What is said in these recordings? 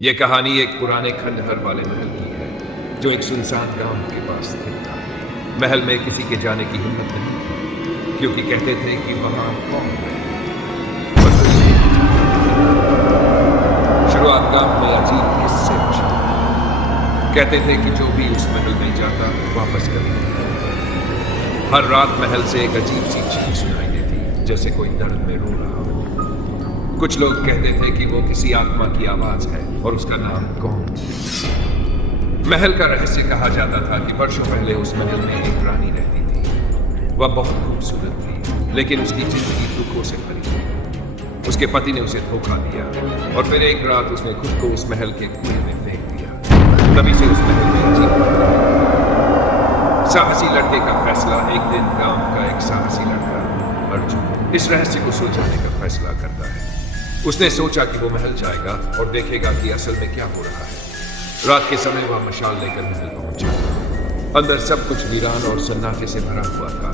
ये कहानी एक पुराने खंडहर वाले महल की है जो एक सुनसान गांव के पास स्थित था। महल में किसी के जाने की हिम्मत नहीं थी क्योंकि कहते थे कि वहां कौन है। शुरुआत गांव में अजीब किस्से मशहूर थे। कहते थे कि जो भी उस महल में जाता वापस कर आता। हर रात महल से एक अजीब सी चीज सुनाई देती जैसे कोई दर्द में रो रहा हो। कुछ लोग कहते थे कि वो किसी आत्मा की आवाज है और उसका नाम कौन। महल का रहस्य कहा जाता था कि वर्षों पहले उस महल में एक रानी रहती थी। वह बहुत खूबसूरत थी लेकिन उसकी जिंदगी दुखों से भरी थी। उसके पति ने उसे धोखा दिया और फिर एक रात उसने खुद को उस महल के कुएं में फेंक दिया। तभी से उस महल में अजीब साहसी लड़के का फैसला। एक दिन गांव का एक साहसी लड़का अर्जुन इस रहस्य को सुलझाने का फैसला करता है। उसने सोचा कि वो महल जाएगा और देखेगा कि असल में क्या हो रहा है। रात के समय वह मशाल लेकर महल पहुंचा। अंदर सब कुछ वीरान और सन्नाटे से भरा हुआ था।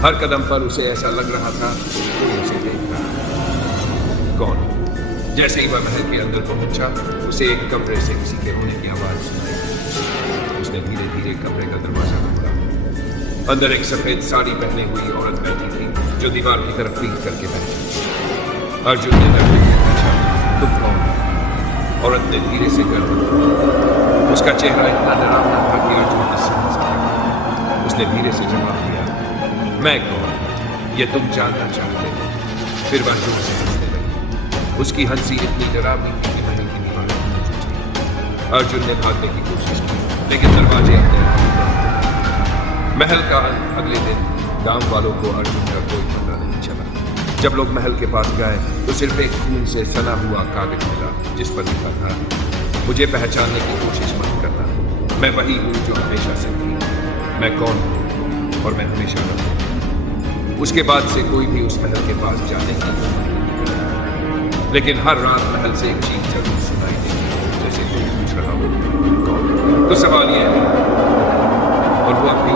हर कदम पर उसे ऐसा लग रहा था कि कोई उसे देख रहा है। कौन? जैसे ही वह महल के अंदर पहुंचा उसे एक कमरे से किसी के रोने की आवाज सुनाई। उसने धीरे धीरे कमरे का दरवाजा खोला। अंदर एक सफेद साड़ी पहने हुई औरत बैठी थी जो दीवार की तरफ पीठ करके बैठी थी। अर्जुन ने डरते हुए पूछा, तुम कौन? औरत ने धीरे से गर्दन उठाई। उसका चेहरा इतना डरावना था कि अर्जुन ने समझ सका। उसने धीरे से जवाब दिया, मैं कौन? ये तुम जानना चाहते हो? फिर वह अर्जुन से हंसने लगी। उसकी हंसी इतनी डरावनी थी कि महल की दीवारें गूंज उठी। अर्जुन ने भागने की कोशिश की लेकिन दरवाजे अपने आप ही बंद हो गए। महल का अगले दिन गांव वालों को अर्जुन का कोई पता नहीं चला। जब लोग महल के पास गए तो सिर्फ एक खून से सना हुआ कागज मिला जिस पर लिखा था, मुझे पहचानने की कोशिश मत करना, मैं वही हूँ जो हमेशा से थी। मैं कौन हूँ और मैं हमेशा रहूंगा। उसके बाद से कोई भी उस महल के पास जाने की हिम्मत नहीं करता। लेकिन हर रात महल से एक चीज जरूर सुनाई देती जैसे कोई पूछ रहा हो कौन। तो सवाल यह है और वो अपनी